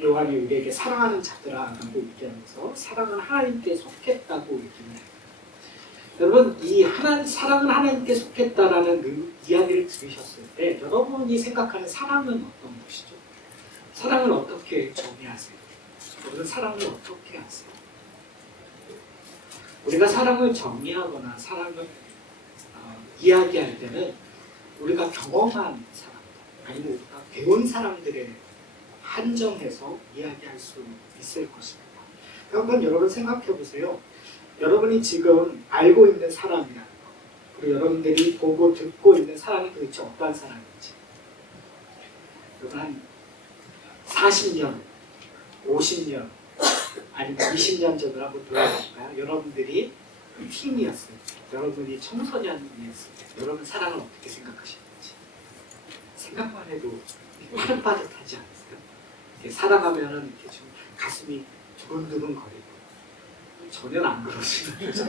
요한이 우리에게 사랑하는 자들아 라고 얘기하면서 사랑은 하나님께 속했다고 얘기를 해요. 여러분, 이 사랑은 하나님께 속했다라는 이야기를 들으셨을 때 여러분이 생각하는 사랑은 어떤 것이죠? 사랑을 어떻게 정의하세요? 여러분, 사랑을 어떻게 아세요? 우리가 사랑을 정의하거나 사랑을 이야기할 때는 우리가 경험한 사람 아니면 우리가 배운 사람들에 한정해서 이야기할 수 있을 것입니다. 한번 여러분 생각해 보세요. 여러분이 지금 알고 있는 사람이라는 것, 그리고 여러분들이 보고 듣고 있는 사람이 도대체 어떠한 사람인지, 여러분 한 40년, 50년, 아니면 20년 전으로 한번 돌아볼까요? 여러분들이 팀이었을 때, 여러분이 청소년이었을 때, 여러분 사랑을 어떻게 생각하시는지 생각만 해도 빠듯빠듯하지 않으세요? 이렇게 살아가면은 이렇게 좀 가슴이 두근두근 거리고 전혀 안 그러시는 거죠.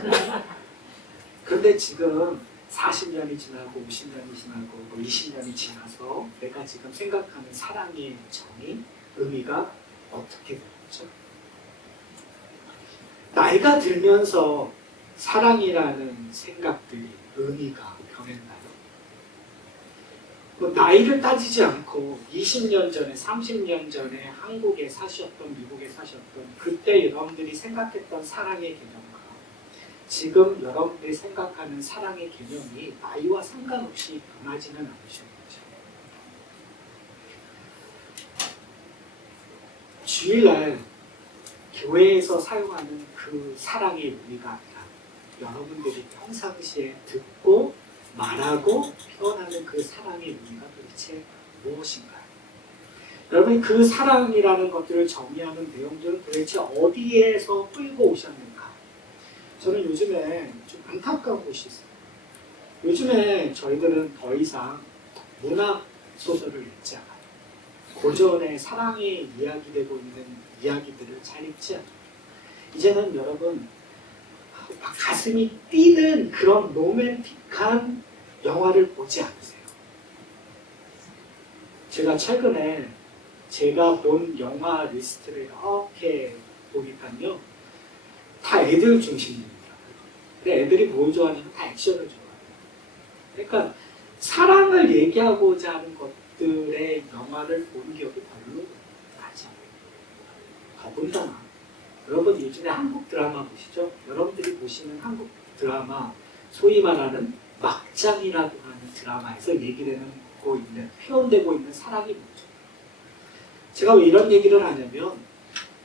그런데 지금 40년이 지나고 50년이 지나고 20년이 지나서 내가 지금 생각하는 사랑의 정의, 의미가 어떻게 되었죠? 나이가 들면서 사랑이라는 생각들이 의미가 변했나요? 뭐 나이를 따지지 않고 20년 전에, 30년 전에 한국에 사셨던, 미국에 사셨던 그때 여러분들이 생각했던 사랑의 개념과 지금 여러분들이 생각하는 사랑의 개념이 나이와 상관없이 변하지는 않으신 거죠. 주일날 교회에서 사용하는 그 사랑의 의미가 아니라 여러분들이 평상시에 듣고 말하고 표현하는 그 사랑의 의미가 도대체 무엇인가요? 여러분이 그 사랑이라는 것들을 정의하는 내용들은 도대체 어디에서 끌고 오셨는가? 저는 요즘에 좀 안타까운 곳이 있어요. 요즘에 저희들은 더 이상 문학 소설을 읽지 않아요. 고전의 사랑이 이야기되고 있는 이야기들을 잘 읽지 않아요. 이제는 여러분 가슴이 뛰는 그런 로맨틱한 영화를 보지 않으세요. 제가 최근에 제가 본 영화 리스트를 이렇게 보니까요, 다 애들 중심입니다. 근데 애들이 뭘 좋아하냐면 다 액션을 좋아해요. 그러니까 사랑을 얘기하고자 하는 것들의 영화를 본 기억이 별로 나지 않아요. 더군다나 여러분 요즘에 한국 드라마 보시죠? 여러분들이 보시는 한국 드라마, 소위 말하는 막장이라고 하는 드라마에서 얘기되고 있는, 표현되고 있는 사랑이 뭐죠? 제가 왜 이런 얘기를 하냐면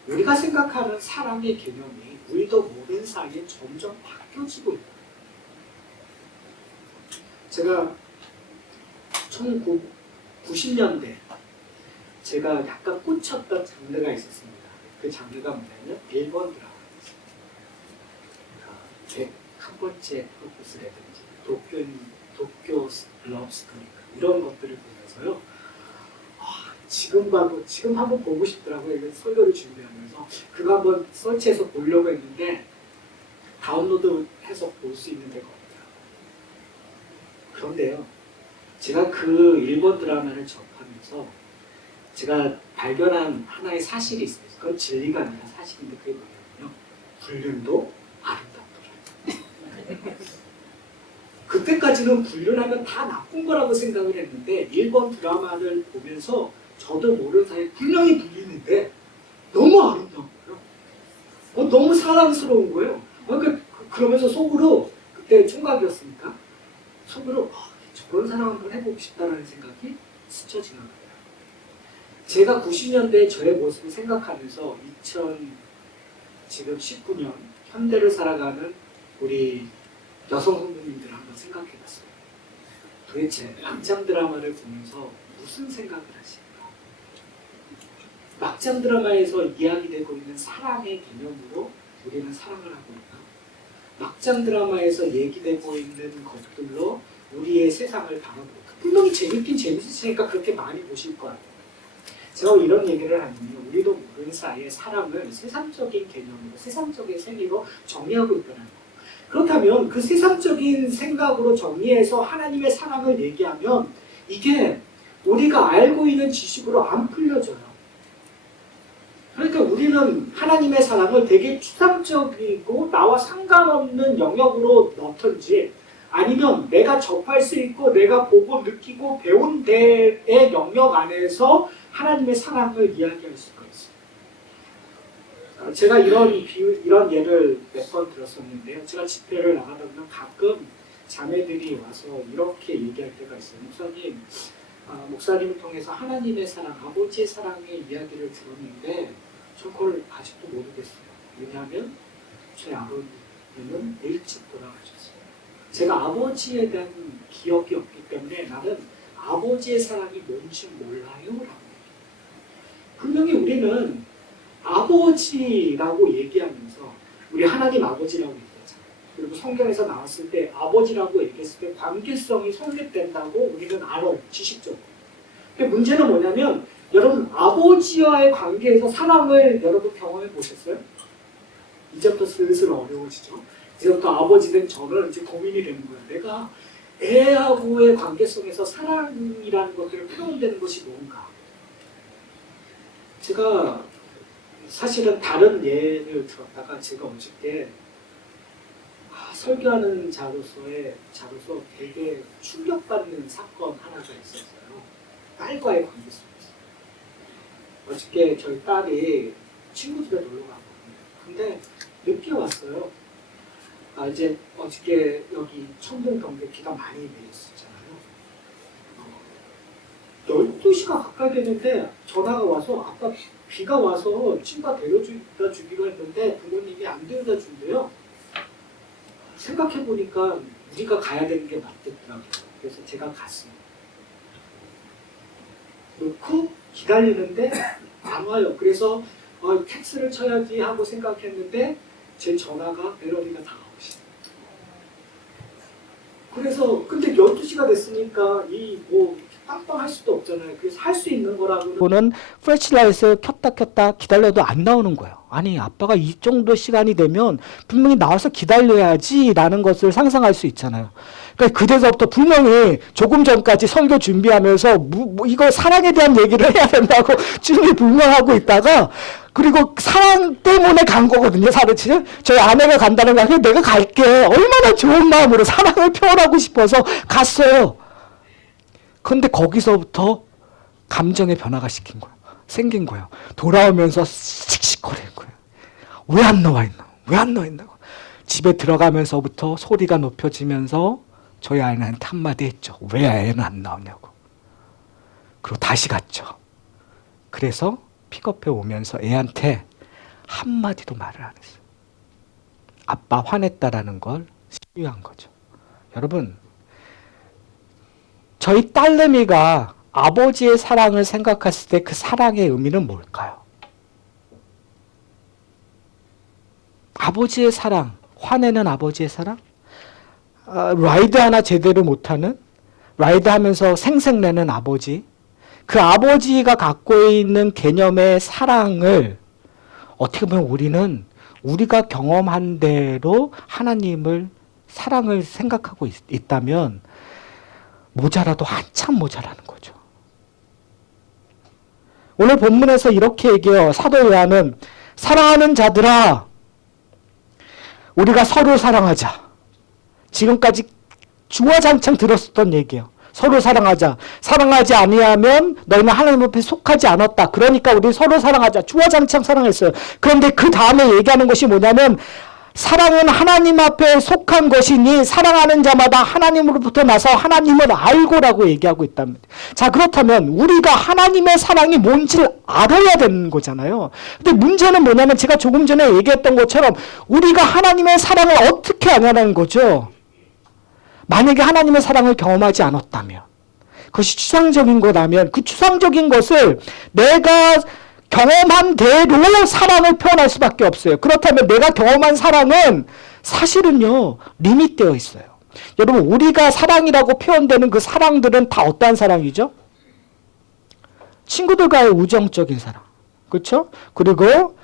우리가 생각하는 사랑의 개념이 우리도 모르는 사이에 점점 바뀌어지고 있다. 제가 1990년대 제가 약간 꽂혔던 장르가 있었습니다. 그 장르가 뭐냐면 일본 드라마였어요. 101번째 프로포즈라든지 도쿄 러브 스토리 이런 것들을 보면서요. 지금 한번 보고 싶더라고요. 설교를 준비하면서 그거 한번 서치해서 보려고 했는데 다운로드해서 볼 수 있는 데가 없더라고요. 그런데요, 제가 그 일본 드라마를 접하면서 제가 발견한 하나의 사실이 있어요. 그건 진리가 아니라 사실인데 그게 뭐냐면요, 불륜도 아름답더라고요. 그때까지는 불륜하면 다 나쁜 거라고 생각을 했는데 일본 드라마를 보면서 저도 모르는 사이에 분명히 불륜인데 너무 아름다운 거예요. 너무 사랑스러운 거예요. 그러면서 속으로, 그때 총각이었으니까 속으로 저런 사랑 한번 해보고 싶다라는 생각이 스쳐 지나가요. 제가 90년대 저의 모습을 생각하면서 지금 19년 현대를 살아가는 우리 여성 성도님들을 한번 생각해봤어요. 도대체 막장 드라마를 보면서 무슨 생각을 하실까? 막장 드라마에서 이야기되고 있는 사랑의 개념으로 우리는 사랑을 하고 있나? 막장 드라마에서 얘기되고 있는 것들로 우리의 세상을 바라보고, 분명히 재밌긴 재밌으시니까 그렇게 많이 보실 거예요. 제가 이런 얘기를 하면요, 우리도 모르는 사이에 사랑을 세상적인 개념으로, 세상적인 생리로 정의하고 있다는 거예요. 그렇다면 그 세상적인 생각으로 정의해서 하나님의 사랑을 얘기하면 이게 우리가 알고 있는 지식으로 안 풀려져요. 그러니까 우리는 하나님의 사랑을 되게 추상적이고 나와 상관없는 영역으로 넣든지 아니면 내가 접할 수 있고 내가 보고 느끼고 배운 데의 영역 안에서 하나님의 사랑을 이야기할 수가 있어요. 제가 이런 예를 몇 번 들었었는데요. 제가 집회를 나가다 보면 가끔 자매들이 와서 이렇게 얘기할 때가 있어요. 목사님을 통해서 하나님의 사랑, 아버지의 사랑의 이야기를 들었는데 저 그걸 아직도 모르겠어요. 왜냐하면 저희 아버님은 일찍 돌아가셨어요. 제가 아버지에 대한 기억이 없기 때문에 나는 아버지의 사랑이 뭔지 몰라요. 라고. 분명히 우리는 아버지라고 얘기하면서 우리 하나님 아버지라고 얘기하잖아요. 그리고 성경에서 나왔을 때 아버지라고 얘기했을 때 관계성이 성립된다고 우리는 알아요. 지식적으로. 근데 문제는 뭐냐면 여러분 아버지와의 관계에서 사랑을 여러분 경험해 보셨어요? 이제부터 슬슬 어려워지죠. 이제부터 아버지 된 저는 이제 고민이 되는 거예요. 내가 애하고의 관계성에서 사랑이라는 것들을 표현되는 것이 뭔가. 제가 사실은 다른 예를 들었다가 제가 어저께 설교하는 자로서 되게 충격받는 사건 하나가 있었어요. 딸과의 관계 속에서. 어저께 저희 딸이 친구 집에 놀러 갔거든요. 근데 늦게 왔어요. 이제 어저께 여기 천둥 번개 비가 많이 내렸었잖아요. 12시가 가까이 됐는데 전화가 와서 아까 비가 와서 친구가 데려다 주기로 했는데 부모님이 안 데려다 준대요. 생각해보니까 우리가 가야 되는 게 맞겠더라고요. 그래서 제가 갔습니다. 놓고 기다리는데 안 와요. 그래서 택시를 쳐야지 하고 생각했는데 제 전화가 멜로디가 다가오시. 그래서 근데 12시가 됐으니까 빵빵할 수도 없잖아요. 그래서 할 수 있는 거라고는 플래시라이트 켰다 기다려도 안 나오는 거예요. 아니 아빠가 이 정도 시간이 되면 분명히 나와서 기다려야지 라는 것을 상상할 수 있잖아요. 그러니까 그때서부터 분명히 조금 전까지 설교 준비하면서 이거 사랑에 대한 얘기를 해야 된다고 준비 불명하고 있다가 그리고 사랑 때문에 간 거거든요. 사실은 저희 아내가 간다는 거 아니라 내가 갈게. 얼마나 좋은 마음으로 사랑을 표현하고 싶어서 갔어요. 그런데 거기서부터 감정의 변화가 생긴 거예요. 돌아오면서 씩씩거리는 거예요. 왜 안 나와 있나? 왜 안 나와 있나고. 집에 들어가면서부터 소리가 높여지면서 저희 아이한테 한마디 했죠. 왜 애는 안 나오냐고. 그리고 다시 갔죠. 그래서 픽업해 오면서 애한테 한마디도 말을 안 했어요. 아빠 화냈다라는 걸 시유한 거죠. 여러분, 저희 딸내미가 아버지의 사랑을 생각했을 때 그 사랑의 의미는 뭘까요? 아버지의 사랑, 화내는 아버지의 사랑? 라이드 하나 제대로 못하는? 라이드 하면서 생색내는 아버지? 그 아버지가 갖고 있는 개념의 사랑을 어떻게 보면 우리는 우리가 경험한 대로 하나님을 사랑을 생각하고 있다면 모자라도 한참 모자라는 거죠. 오늘 본문에서 이렇게 얘기해요. 사도 요한은 사랑하는 자들아 우리가 서로 사랑하자. 지금까지 주화장창 들었었던 얘기예요. 서로 사랑하자. 사랑하지 아니하면 너희는 하나님 앞에 속하지 않았다. 그러니까 우리 서로 사랑하자. 주화장창 사랑했어요. 그런데 그 다음에 얘기하는 것이 뭐냐면 사랑은 하나님 앞에 속한 것이니 사랑하는 자마다 하나님으로부터 나서 하나님을 알고라고 얘기하고 있답니다. 자, 그렇다면 우리가 하나님의 사랑이 뭔지를 알아야 되는 거잖아요. 근데 문제는 뭐냐면 제가 조금 전에 얘기했던 것처럼 우리가 하나님의 사랑을 어떻게 아냐는 거죠. 만약에 하나님의 사랑을 경험하지 않았다면 그것이 추상적인 거라면 그 추상적인 것을 내가 경험한 대로 사랑을 표현할 수밖에 없어요. 그렇다면 내가 경험한 사랑은 사실은요 리밋되어 있어요. 여러분 우리가 사랑이라고 표현되는 그 사랑들은 다 어떠한 사랑이죠? 친구들과의 우정적인 사랑, 그렇죠? 그리고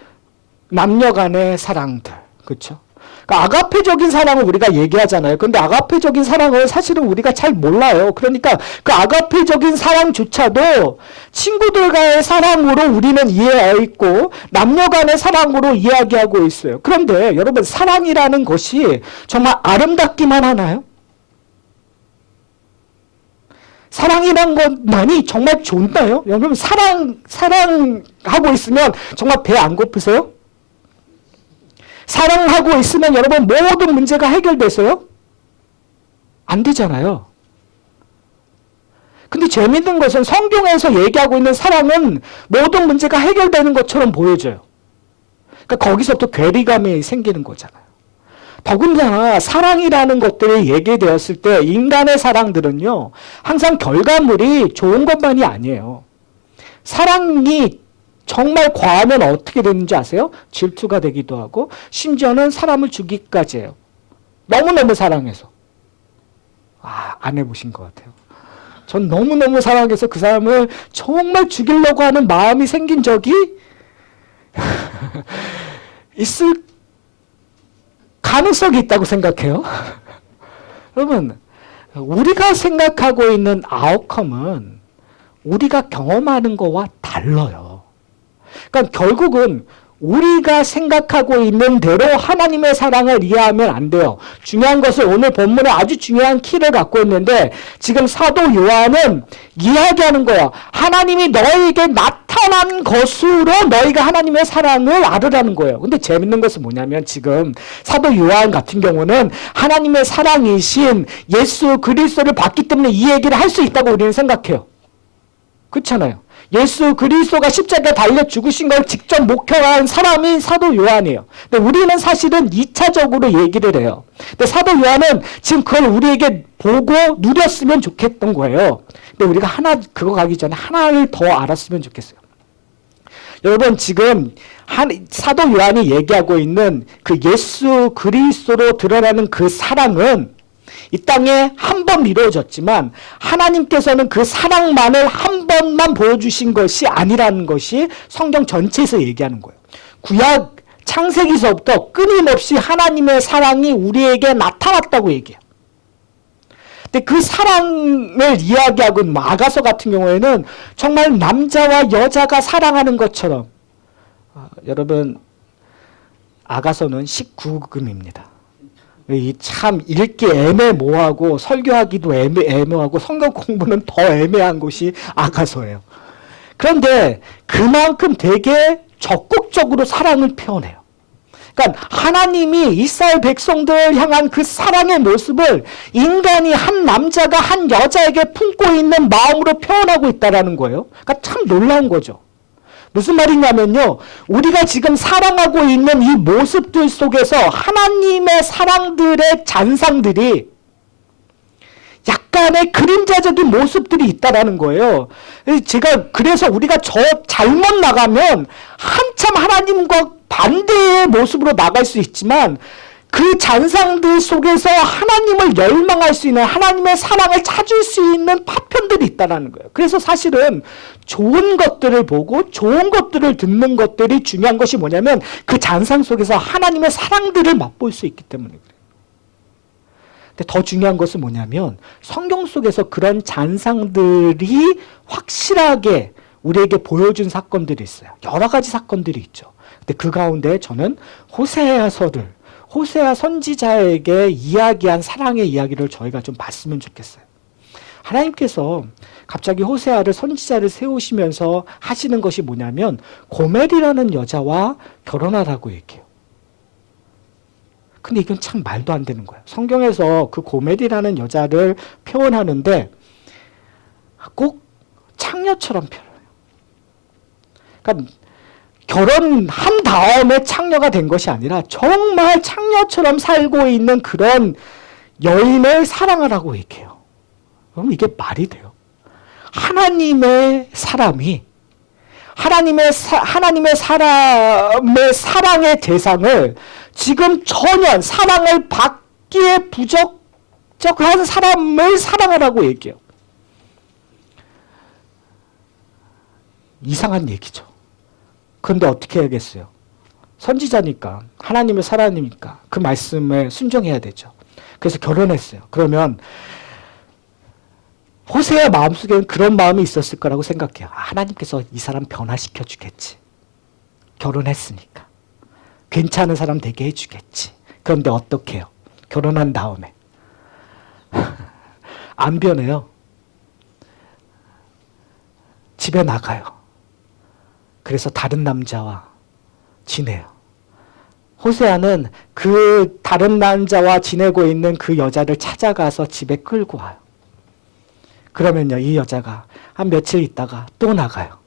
남녀 간의 사랑들, 그렇죠? 그러니까 아가페적인 사랑을 우리가 얘기하잖아요. 근데 아가페적인 사랑을 사실은 우리가 잘 몰라요. 그러니까 그 아가페적인 사랑조차도 친구들과의 사랑으로 우리는 이해하고 있고 남녀 간의 사랑으로 이야기하고 있어요. 그런데 여러분, 사랑이라는 것이 정말 아름답기만 하나요? 사랑이란 것만이 정말 좋나요? 여러분, 사랑하고 있으면 정말 배 안 고프세요? 사랑하고 있으면 여러분 모든 문제가 해결돼서요? 안 되잖아요. 근데 재밌는 것은 성경에서 얘기하고 있는 사랑은 모든 문제가 해결되는 것처럼 보여져요. 그러니까 거기서부터 괴리감이 생기는 거잖아요. 더군다나 사랑이라는 것들이 얘기되었을 때 인간의 사랑들은요, 항상 결과물이 좋은 것만이 아니에요. 사랑이 정말 과하면 어떻게 되는지 아세요? 질투가 되기도 하고 심지어는 사람을 죽이기까지 해요. 너무너무 사랑해서. 안 해보신 것 같아요. 전 너무너무 사랑해서 그 사람을 정말 죽이려고 하는 마음이 생긴 적이 있을 가능성이 있다고 생각해요. 여러분, 우리가 생각하고 있는 아웃컴은 우리가 경험하는 거와 달라요. 그러니까 결국은 우리가 생각하고 있는 대로 하나님의 사랑을 이해하면 안 돼요. 중요한 것을 오늘 본문에 아주 중요한 키를 갖고 있는데 지금 사도 요한은 이야기하는 거야. 하나님이 너에게 나타난 것으로 너희가 하나님의 사랑을 알으라는 거예요. 근데 재밌는 것은 뭐냐면 지금 사도 요한 같은 경우는 하나님의 사랑이신 예수 그리스도를 봤기 때문에 이 얘기를 할 수 있다고 우리는 생각해요. 그렇잖아요. 예수 그리스도가 십자가에 달려 죽으신 걸 직접 목격한 사람이 사도 요한이에요. 근데 우리는 사실은 2차적으로 얘기를 해요. 근데 사도 요한은 지금 그걸 우리에게 보고 누렸으면 좋겠던 거예요. 근데 우리가 그거 가기 전에 하나를 더 알았으면 좋겠어요. 여러분, 지금 사도 요한이 얘기하고 있는 그 예수 그리스도로 드러나는 그 사랑은 이 땅에 한 번 이루어졌지만 하나님께서는 그 사랑만을 한 번만 보여주신 것이 아니라는 것이 성경 전체에서 얘기하는 거예요. 구약 창세기서부터 끊임없이 하나님의 사랑이 우리에게 나타났다고 얘기해요. 근데 그 사랑을 이야기하고 있는 아가서 같은 경우에는 정말 남자와 여자가 사랑하는 것처럼, 여러분, 아가서는 19금입니다. 참 읽기 애매모호하고 설교하기도 애매하고 성경 공부는 더 애매한 곳이 아가서예요. 그런데 그만큼 되게 적극적으로 사랑을 표현해요. 그러니까 하나님이 이스라엘 백성들을 향한 그 사랑의 모습을 인간이 한 남자가 한 여자에게 품고 있는 마음으로 표현하고 있다는 거예요. 그러니까 참 놀라운 거죠. 무슨 말이냐면요, 우리가 지금 사랑하고 있는 이 모습들 속에서 하나님의 사랑들의 잔상들이 약간의 그림자적인 모습들이 있다라는 거예요. 그래서 우리가 잘못 나가면 한참 하나님과 반대의 모습으로 나갈 수 있지만 그 잔상들 속에서 하나님을 열망할 수 있는, 하나님의 사랑을 찾을 수 있는 파편들이 있다는 거예요. 그래서 사실은 좋은 것들을 보고 좋은 것들을 듣는 것들이 중요한 것이 뭐냐면 그 잔상 속에서 하나님의 사랑들을 맛볼 수 있기 때문에 그래요. 근데 더 중요한 것은 뭐냐면 성경 속에서 그런 잔상들이 확실하게 우리에게 보여준 사건들이 있어요. 여러 가지 사건들이 있죠. 근데 그 가운데 저는 호세아 선지자에게 이야기한 사랑의 이야기를 저희가 좀 봤으면 좋겠어요. 하나님께서 갑자기 호세아를 선지자를 세우시면서 하시는 것이 뭐냐면 고멜이라는 여자와 결혼하라고 얘기해요. 근데 이건 참 말도 안 되는 거예요. 성경에서 그 고멜이라는 여자를 표현하는데 꼭 창녀처럼 표현해요. 그러니까 결혼한 다음에 창녀가 된 것이 아니라 정말 창녀처럼 살고 있는 그런 여인을 사랑하라고 얘기해요. 그럼 이게 말이 돼요? 하나님의 사람이 하나님의 사람의 사랑의 대상을 지금 전혀 사랑을 받기에 부적절한 사람을 사랑하라고 얘기해요. 이상한 얘기죠. 그런데 어떻게 해야겠어요? 선지자니까 하나님의 사랑이니까 그 말씀에 순종해야 되죠. 그래서 결혼했어요. 그러면 호세아 마음속에는 그런 마음이 있었을 거라고 생각해요. 하나님께서 이 사람 변화시켜 주겠지. 결혼했으니까. 괜찮은 사람 되게 해주겠지. 그런데 어떻게 해요? 결혼한 다음에. 안 변해요. 집에 나가요. 그래서 다른 남자와 지내요. 호세아는 그 다른 남자와 지내고 있는 그 여자를 찾아가서 집에 끌고 와요. 그러면요, 이 여자가 한 며칠 있다가 또 나가요.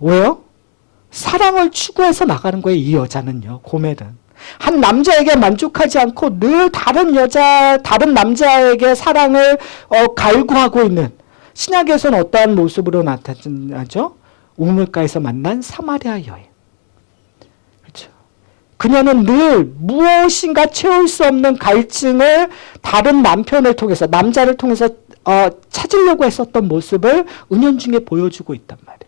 왜요? 사랑을 추구해서 나가는 거예요, 이 여자는요, 고멜은. 한 남자에게 만족하지 않고 늘 다른 남자에게 사랑을 갈구하고 있는, 신약에서는 어떠한 모습으로 나타나죠? 우물가에서 만난 사마리아 여인. 그렇죠. 그녀는 늘 무엇인가 채울 수 없는 갈증을 다른 남편을 통해서, 남자를 통해서 찾으려고 했었던 모습을 은연중에 보여주고 있단 말이에요.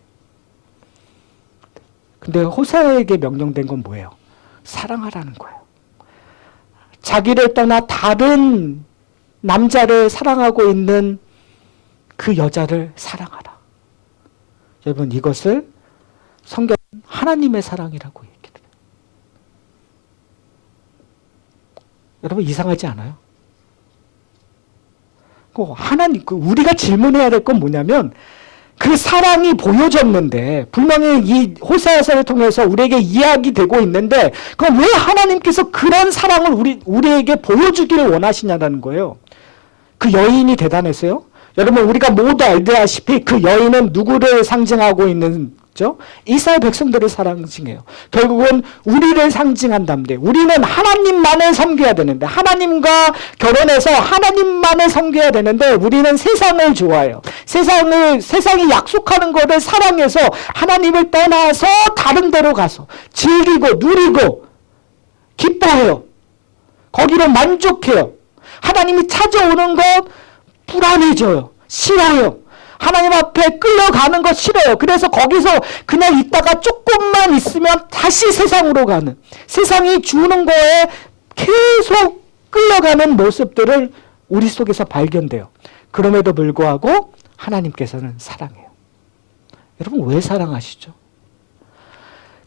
근데 호세아에게 명령된 건 뭐예요? 사랑하라는 거예요. 자기를 떠나 다른 남자를 사랑하고 있는 그 여자를 사랑하라. 여러분, 이것을 성경은 하나님의 사랑이라고 얘기해요. 여러분, 이상하지 않아요? 하나님, 우리가 질문해야 될 건 뭐냐면, 그 사랑이 보여졌는데, 분명히 이 호세아서를 통해서 우리에게 이야기되고 있는데, 그럼 왜 하나님께서 그런 사랑을 우리에게 보여주기를 원하시냐는 거예요. 그 여인이 대단했어요. 여러분, 우리가 모두 알다시피 그 여인은 누구를 상징하고 있는 거죠? 이스라엘 백성들을 상징해요. 결국은 우리를 상징한다는데, 우리는 하나님만을 섬겨야 되는데, 하나님과 결혼해서 하나님만을 섬겨야 되는데, 우리는 세상을 좋아해요. 세상이 약속하는 것을 사랑해서 하나님을 떠나서 다른 데로 가서 즐기고 누리고 기뻐해요. 거기로 만족해요. 하나님이 찾아오는 것 불안해져요. 싫어요. 하나님 앞에 끌려가는 거 싫어요. 그래서 거기서 그냥 있다가 조금만 있으면 다시 세상으로 가는, 세상이 주는 거에 계속 끌려가는 모습들을 우리 속에서 발견돼요. 그럼에도 불구하고 하나님께서는 사랑해요. 여러분, 왜 사랑하시죠?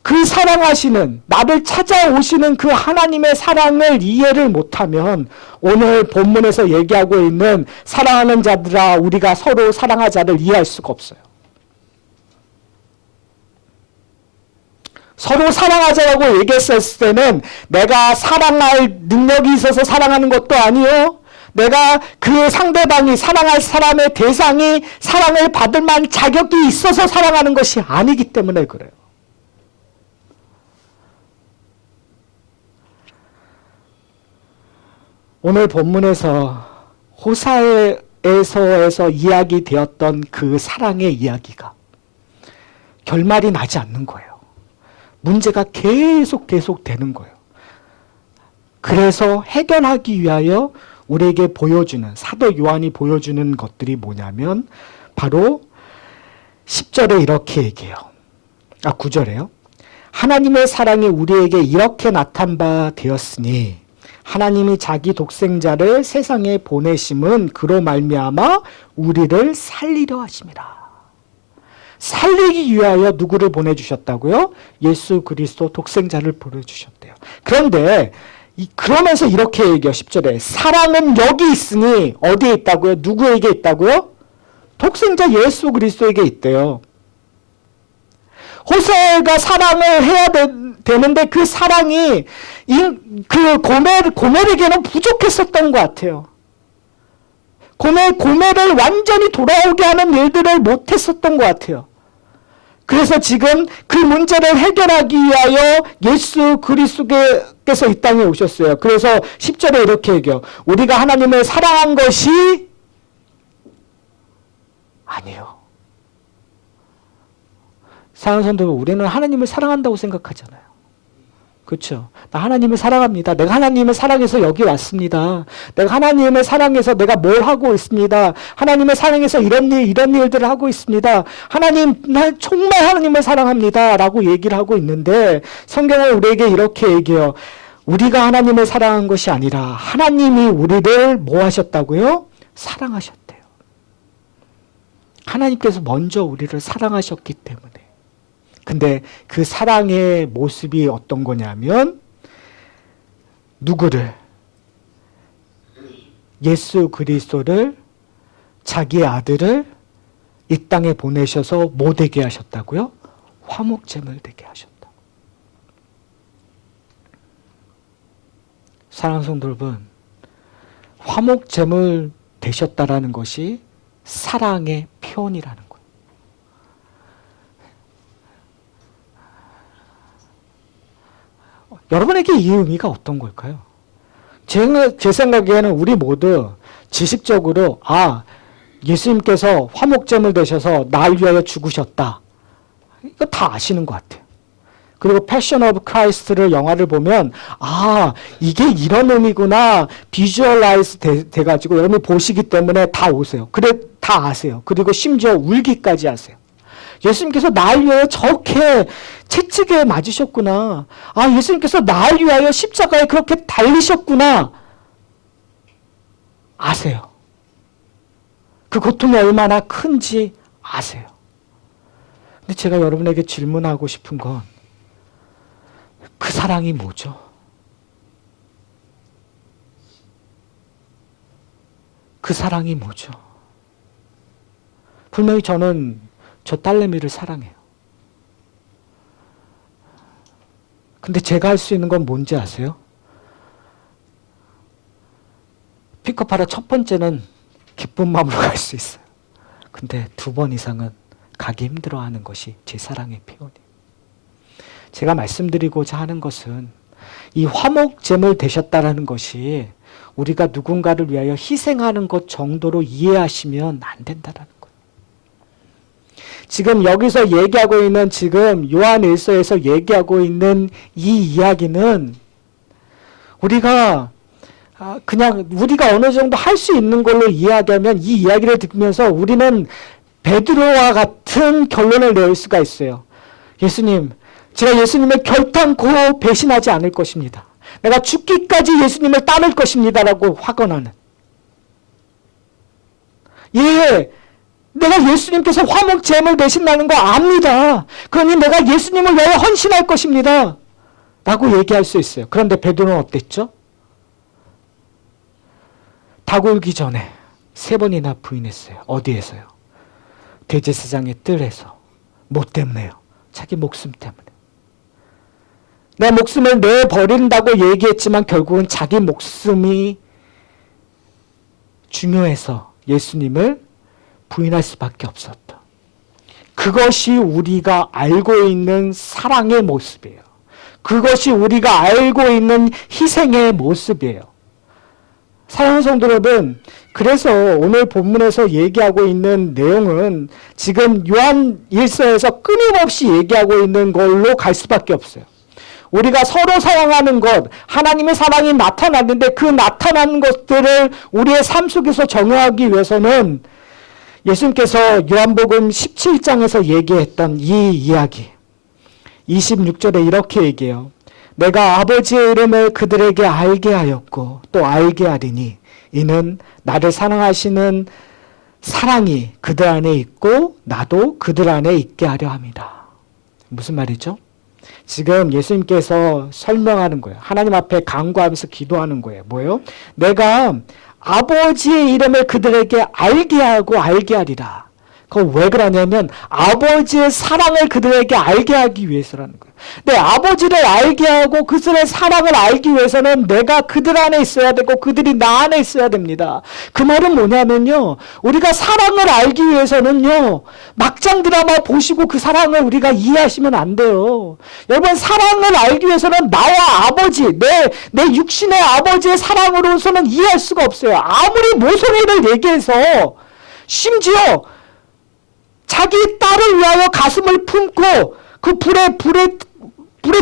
그 사랑하시는, 나를 찾아오시는 그 하나님의 사랑을 이해를 못하면 오늘 본문에서 얘기하고 있는 사랑하는 자들아 우리가 서로 사랑하자를 이해할 수가 없어요. 서로 사랑하자라고 얘기했을 때는 내가 사랑할 능력이 있어서 사랑하는 것도 아니요, 내가 그 상대방이, 사랑할 사람의 대상이 사랑을 받을 만한 자격이 있어서 사랑하는 것이 아니기 때문에 그래요. 오늘 본문에서 호사에서 이야기되었던 그 사랑의 이야기가 결말이 나지 않는 거예요. 문제가 계속 되는 거예요. 그래서 해결하기 위하여 우리에게 보여주는, 사도 요한이 보여주는 것들이 뭐냐면 바로 10절에 이렇게 얘기해요. 9절에요. 하나님의 사랑이 우리에게 이렇게 나타난 바 되었으니 하나님이 자기 독생자를 세상에 보내심은 그로 말미암아 우리를 살리려 하심이라. 살리기 위하여 누구를 보내주셨다고요? 예수 그리스도 독생자를 보내주셨대요. 그런데 그러면서 이렇게 얘기해요. 10절에 사랑은 여기 있으니 어디에 있다고요? 누구에게 있다고요? 독생자 예수 그리스도에게 있대요. 호세가 사랑을 해야 되는데 그 사랑이 그 고멜에게는 부족했었던 것 같아요. 고멜을 완전히 돌아오게 하는 일들을 못했었던 것 같아요. 그래서 지금 그 문제를 해결하기 위하여 예수 그리스도께서 이 땅에 오셨어요. 그래서 10절에 이렇게 얘기해요. 우리가 하나님을 사랑한 것이 아니에요. 사랑하는 성도, 우리는 하나님을 사랑한다고 생각하잖아요. 그렇죠? 나 하나님을 사랑합니다. 내가 하나님을 사랑해서 여기 왔습니다. 내가 하나님을 사랑해서 내가 뭘 하고 있습니다. 하나님을 사랑해서 이런 일들을 하고 있습니다. 하나님, 나 정말 하나님을 사랑합니다. 라고 얘기를 하고 있는데 성경은 우리에게 이렇게 얘기해요. 우리가 하나님을 사랑한 것이 아니라 하나님이 우리를 뭐 하셨다고요? 사랑하셨대요. 하나님께서 먼저 우리를 사랑하셨기 때문에. 근데 그 사랑의 모습이 어떤 거냐면 누구를? 예수 그리스도를 자기의 아들을 이 땅에 보내셔서 뭐 되게 하셨다고요? 화목제물 되게 하셨다. 사랑하는 성도 여러분, 화목제물 되셨다라는 것이 사랑의 표현이라는 거예요. 여러분에게 이 의미가 어떤 걸까요? 제 생각에는 우리 모두 지식적으로 예수님께서 화목제물 되셔서 날 위하여 죽으셨다. 이거 다 아시는 것 같아요. 그리고 패션 오브 크라이스트를 영화를 보면 이게 이런 의미구나 비주얼라이즈 돼가지고 여러분이 보시기 때문에 다 오세요. 그래 다 아세요. 그리고 심지어 울기까지 하세요. 예수님께서 날 위하여 저렇게 채찍에 맞으셨구나. 예수님께서 날 위하여 십자가에 그렇게 달리셨구나. 아세요. 그 고통이 얼마나 큰지 아세요. 근데 제가 여러분에게 질문하고 싶은 건 그 사랑이 뭐죠? 그 사랑이 뭐죠? 분명히 저는 저 딸내미를 사랑해요. 근데 제가 할 수 있는 건 뭔지 아세요? 픽업하러 첫 번째는 기쁜 마음으로 갈 수 있어요. 근데 2번 이상은 가기 힘들어하는 것이 제 사랑의 표현이에요. 제가 말씀드리고자 하는 것은 이 화목제물 되셨다라는 것이 우리가 누군가를 위하여 희생하는 것 정도로 이해하시면 안 된다라는 거예요. 지금 여기서 얘기하고 있는 지금 요한 1서에서 얘기하고 있는 이 이야기는 우리가 그냥 우리가 어느 정도 할 수 있는 걸로 이야기하면 이 이야기를 듣면서 우리는 베드로와 같은 결론을 내릴 수가 있어요. 예수님, 제가 예수님을 결단코 배신하지 않을 것입니다. 내가 죽기까지 예수님을 따를 것입니다. 라고 확언하는. 내가 예수님께서 화목제물 되신다는 거 압니다. 그러니 내가 예수님을 위하여 헌신할 것입니다. 라고 얘기할 수 있어요. 그런데 베드로는 어땠죠? 닭 울기 전에 3번이나 부인했어요. 어디에서요? 대제사장의 뜰에서. 뭐 때문에요? 자기 목숨 때문에. 내 목숨을 내버린다고 얘기했지만 결국은 자기 목숨이 중요해서 예수님을 부인할 수밖에 없었다. 그것이 우리가 알고 있는 사랑의 모습이에요. 그것이 우리가 알고 있는 희생의 모습이에요. 사랑하는 성도 여러분, 그래서 오늘 본문에서 얘기하고 있는 내용은 지금 요한 1서에서 끊임없이 얘기하고 있는 걸로 갈 수밖에 없어요. 우리가 서로 사랑하는 것, 하나님의 사랑이 나타났는데 그 나타난 것들을 우리의 삶 속에서 적용하기 위해서는 예수님께서 요한복음 17장에서 얘기했던 이 이야기 26절에 이렇게 얘기해요. 내가 아버지의 이름을 그들에게 알게 하였고 또 알게 하리니 이는 나를 사랑하시는 사랑이 그들 안에 있고 나도 그들 안에 있게 하려 합니다. 무슨 말이죠? 지금 예수님께서 설명하는 거예요. 하나님 앞에 간구하면서 기도하는 거예요. 뭐예요? 내가 아버지의 이름을 그들에게 알게 하고 알게 하리라. 그거 왜 그러냐면 아버지의 사랑을 그들에게 알게 하기 위해서라는 거예요. 내 아버지를 알게 하고 그들의 사랑을 알기 위해서는 내가 그들 안에 있어야 되고 그들이 나 안에 있어야 됩니다. 그 말은 뭐냐면요. 우리가 사랑을 알기 위해서는요. 막장 드라마 보시고 그 사랑을 우리가 이해하시면 안 돼요. 여러분 사랑을 알기 위해서는 나와 아버지, 내 육신의 아버지의 사랑으로서는 이해할 수가 없어요. 아무리 모성애를 얘기해서 심지어 자기 딸을 위하여 가슴을 품고 그 불에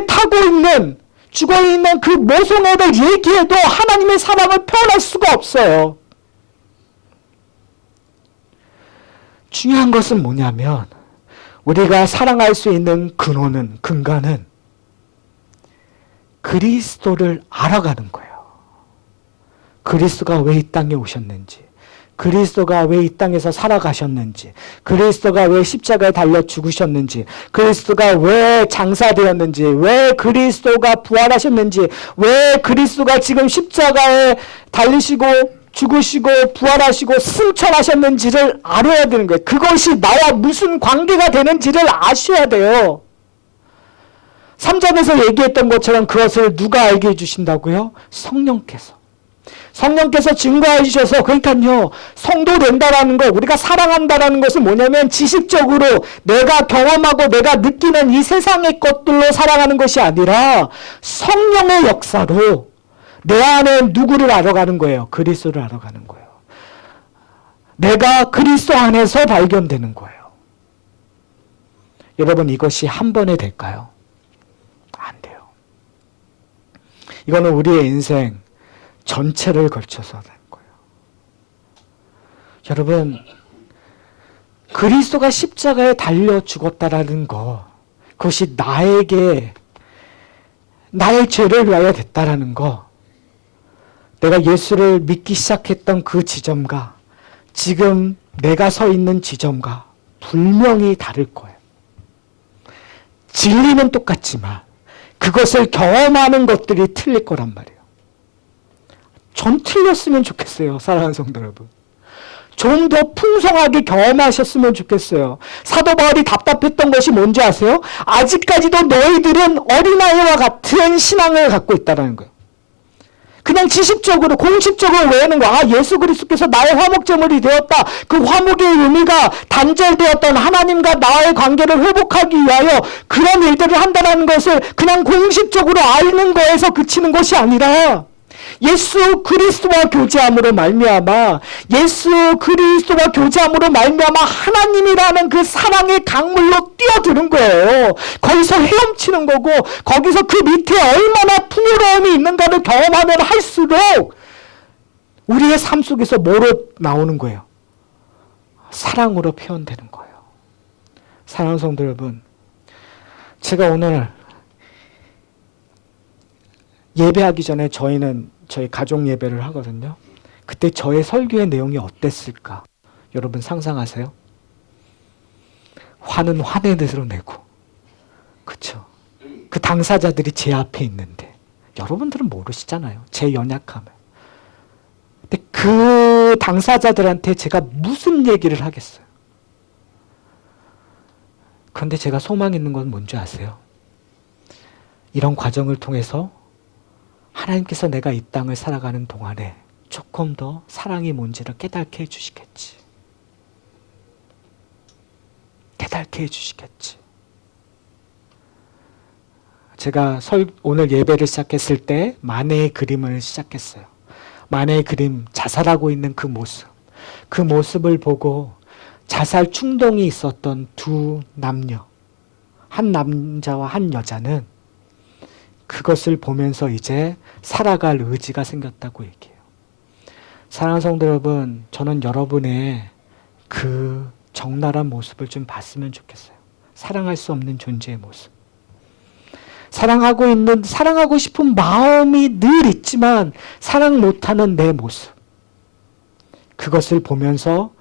타고 있는 죽어있는 그 모성애를 얘기해도 하나님의 사랑을 표현할 수가 없어요. 중요한 것은 뭐냐면 우리가 사랑할 수 있는 근간은 그리스도를 알아가는 거예요. 그리스도가 왜 이 땅에 오셨는지, 그리스도가 왜 이 땅에서 살아가셨는지, 그리스도가 왜 십자가에 달려 죽으셨는지, 그리스도가 왜 장사되었는지, 왜 그리스도가 부활하셨는지, 왜 그리스도가 지금 십자가에 달리시고 죽으시고 부활하시고 승천하셨는지를 알아야 되는 거예요. 그것이 나와 무슨 관계가 되는지를 아셔야 돼요. 3장에서 얘기했던 것처럼 그것을 누가 알게 해주신다고요? 성령께서. 성령께서 증거해 주셔서, 그러니까요, 성도 된다라는 거, 우리가 사랑한다라는 것은 뭐냐면 지식적으로 내가 경험하고 내가 느끼는 이 세상의 것들로 사랑하는 것이 아니라 성령의 역사로 내 안에 누구를 알아가는 거예요? 그리스도를 알아가는 거예요. 내가 그리스도 안에서 발견되는 거예요. 여러분, 이것이 한 번에 될까요? 안 돼요. 이거는 우리의 인생 전체를 걸쳐서 된 거예요. 여러분, 그리스도가 십자가에 달려 죽었다라는 거, 그것이 나에게 나의 죄를 위하여 됐다라는 거, 내가 예수를 믿기 시작했던 그 지점과 지금 내가 서 있는 지점과 분명히 다를 거예요. 진리는 똑같지만 그것을 경험하는 것들이 틀릴 거란 말이에요. 전 틀렸으면 좋겠어요, 사랑하는 성도 여러분. 좀 더 풍성하게 경험하셨으면 좋겠어요. 사도 바울이 답답했던 것이 뭔지 아세요? 아직까지도 너희들은 어린아이와 같은 신앙을 갖고 있다는 거예요. 그냥 지식적으로, 공식적으로 외우는 거. 아, 예수 그리스도께서 나의 화목제물이 되었다. 그 화목의 의미가 단절되었던 하나님과 나의 관계를 회복하기 위하여 그런 일들을 한다는 것을 그냥 공식적으로 아는 거에서 그치는 것이 아니라 예수 그리스도와 교제함으로 말미암아, 예수 그리스도와 교제함으로 말미암아 하나님이라는 그 사랑의 강물로 뛰어드는 거예요. 거기서 헤엄치는 거고, 거기서 그 밑에 얼마나 풍요로움이 있는가를 경험하면 할수록 우리의 삶 속에서 뭐로 나오는 거예요? 사랑으로 표현되는 거예요. 사랑하는 성도 여러분, 제가 오늘 예배하기 전에 저희 가족 예배를 하거든요. 그때 저의 설교의 내용이 어땠을까? 여러분 상상하세요? 화는 화내 대로 내고, 그렇죠? 그 당사자들이 제 앞에 있는데 여러분들은 모르시잖아요, 제 연약함을. 근데 그 당사자들한테 제가 무슨 얘기를 하겠어요? 그런데 제가 소망 있는 건 뭔지 아세요? 이런 과정을 통해서 하나님께서 내가 이 땅을 살아가는 동안에 조금 더 사랑이 뭔지를 깨닫게 해주시겠지. 깨닫게 해주시겠지. 제가 오늘 예배를 시작했을 때 만해의 그림을 시작했어요. 만해의 그림, 자살하고 있는 그 모습. 그 모습을 보고 자살 충동이 있었던 두 남녀, 한 남자와 한 여자는 그것을 보면서 이제 살아갈 의지가 생겼다고 얘기해요. 사랑하는 성도 여러분, 저는 여러분의 그 적나라한 모습을 좀 봤으면 좋겠어요. 사랑할 수 없는 존재의 모습. 사랑하고 싶은 마음이 늘 있지만 사랑 못하는 내 모습. 그것을 보면서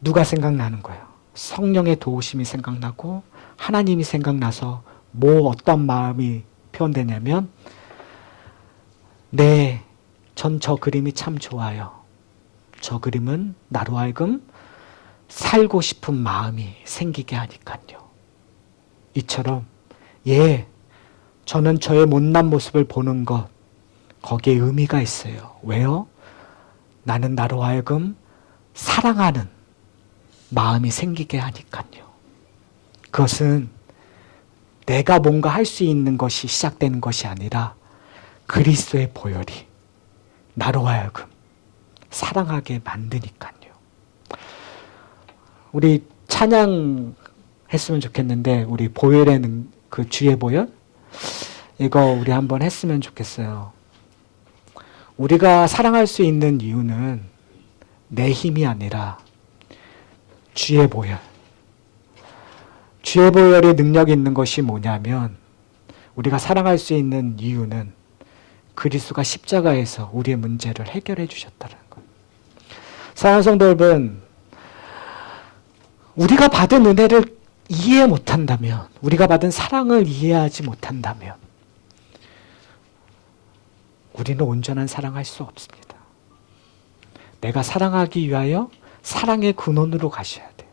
누가 생각나는 거예요? 성령의 도우심이 생각나고 하나님이 생각나서 어떤 마음이 표현되냐면, 전 저 그림이 참 좋아요. 저 그림은 나로 하여금 살고 싶은 마음이 생기게 하니까요. 이처럼 저는 저의 못난 모습을 보는 것, 거기에 의미가 있어요. 왜요? 나는 나로 하여금 사랑하는 마음이 생기게 하니까요. 그것은 내가 뭔가 할 수 있는 것이 시작되는 것이 아니라 그리스도의 보혈이 나로 하여금 사랑하게 만드니까요. 우리 찬양 했으면 좋겠는데, 우리 보혈의 그 주의 보혈, 이거 우리 한번 했으면 좋겠어요. 우리가 사랑할 수 있는 이유는 내 힘이 아니라 주의 보혈. 주의 보혈의 능력이 있는 것이 뭐냐면 우리가 사랑할 수 있는 이유는 그리스도가 십자가에서 우리의 문제를 해결해 주셨다는 거예요. 사랑하는 성도 여러분, 우리가 받은 은혜를 이해 못한다면, 우리가 받은 사랑을 이해하지 못한다면 우리는 온전한 사랑할 수 없습니다. 내가 사랑하기 위하여 사랑의 근원으로 가셔야 돼요.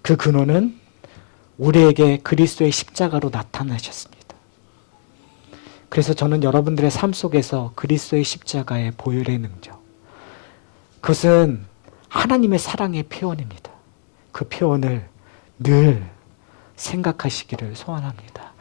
그 근원은 우리에게 그리스도의 십자가로 나타나셨습니다. 그래서 저는 여러분들의 삶 속에서 그리스도의 십자가의 보혈의 능력, 그것은 하나님의 사랑의 표현입니다. 그 표현을 늘 생각하시기를 소원합니다.